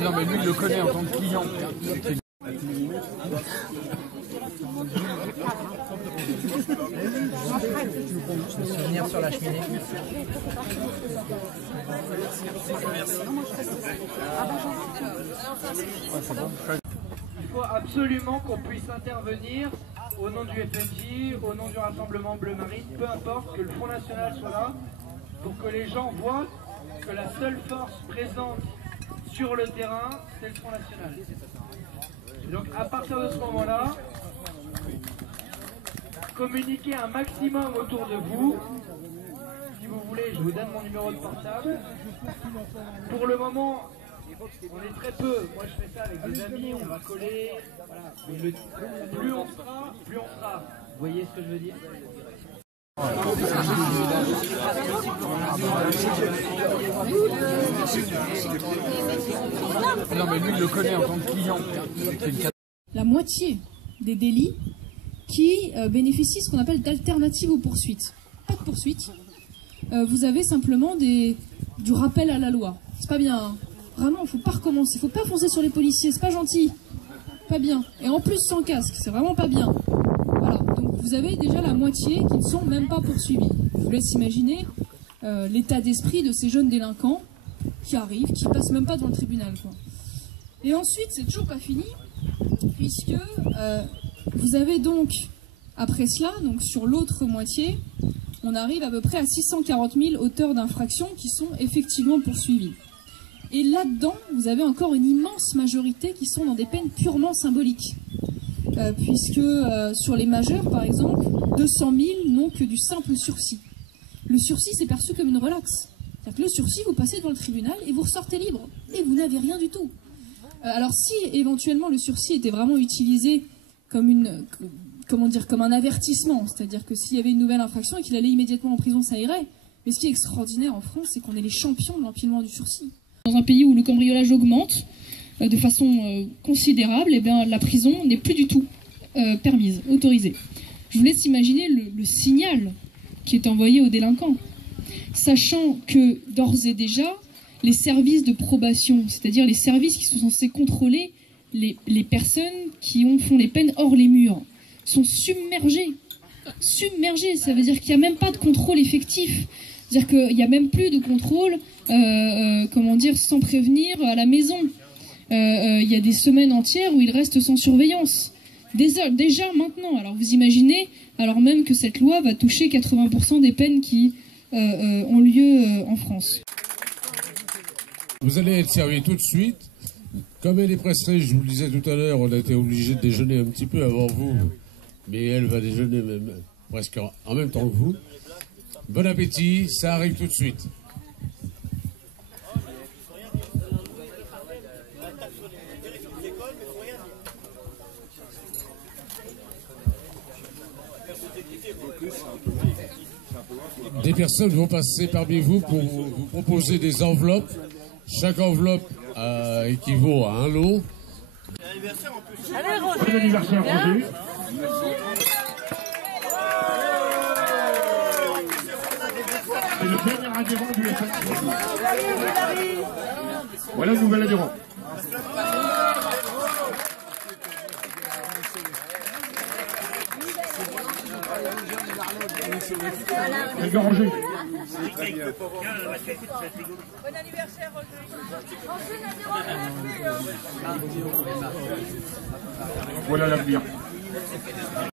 Non mais lui il le connaît en tant que client. Je me souvenir sur la cheminée. Il faut absolument qu'on puisse intervenir au nom du FNJ, au nom du Rassemblement Bleu Marine, peu importe, que le Front National soit là, pour que les gens voient que la seule force présente sur le terrain, c'est le Front National. Et donc à partir de ce moment-là, communiquez un maximum autour de vous. Si vous voulez, je vous donne mon numéro de portable. Pour le moment, on est très peu. Moi, je fais ça avec des amis, on va coller. Voilà. Plus on sera, plus on sera. Vous voyez ce que je veux dire? Non mais lui il le connaît en tant que client. La moitié des délits qui bénéficient de ce qu'on appelle d'alternatives aux poursuites. Pas de poursuite. Vous avez simplement du rappel à la loi. C'est pas bien. Hein. Vraiment, il faut pas recommencer. Il faut pas foncer sur les policiers. C'est pas gentil. Pas bien. Et en plus sans casque. C'est vraiment pas bien. Voilà. Donc vous avez déjà la moitié qui ne sont même pas poursuivis. Je vous laisse imaginer l'état d'esprit de ces jeunes délinquants qui arrivent, qui passent même pas devant le tribunal, quoi. Et ensuite, c'est toujours pas fini, puisque vous avez donc, après cela, donc sur l'autre moitié, on arrive à peu près à 640 000 auteurs d'infractions qui sont effectivement poursuivis. Et là-dedans, vous avez encore une immense majorité qui sont dans des peines purement symboliques. Puisque sur les majeurs, par exemple, 200 000 n'ont que du simple sursis. Le sursis, c'est perçu comme une relaxe. C'est-à-dire que le sursis, vous passez devant le tribunal et vous ressortez libre. Et vous n'avez rien du tout. Alors si éventuellement le sursis était vraiment utilisé comme comme un avertissement, c'est-à-dire que s'il y avait une nouvelle infraction et qu'il allait immédiatement en prison, ça irait. Mais ce qui est extraordinaire en France, c'est qu'on est les champions de l'empilement du sursis. Dans un pays où le cambriolage augmente de façon considérable, eh bien, la prison n'est plus du tout permise, autorisée. Je vous laisse imaginer le signal qui est envoyé aux délinquants, sachant que d'ores et déjà, les services de probation, c'est-à-dire les services qui sont censés contrôler les personnes qui font les peines hors les murs, sont submergés. Submergés, ça veut dire qu'il n'y a même pas de contrôle effectif. C'est-à-dire qu'il n'y a même plus de contrôle, sans prévenir à la maison. Il y a des semaines entières où ils restent sans surveillance. Déjà maintenant, alors vous imaginez, alors même que cette loi va toucher 80% des peines qui ont lieu en France. Vous allez être servi tout de suite. Comme elle est pressée, je vous le disais tout à l'heure, on a été obligé de déjeuner un petit peu avant vous. Mais elle va déjeuner même presque en même temps que vous. Bon appétit, ça arrive tout de suite. Des personnes vont passer parmi vous pour vous proposer des enveloppes. Chaque enveloppe équivaut à un lot. Bon anniversaire, Roger. C'est le dernier adhérent du FNJ. Voilà le nouvel adhérent. Edgar Roger. Bon anniversaire, Roger. Voilà l'avenir.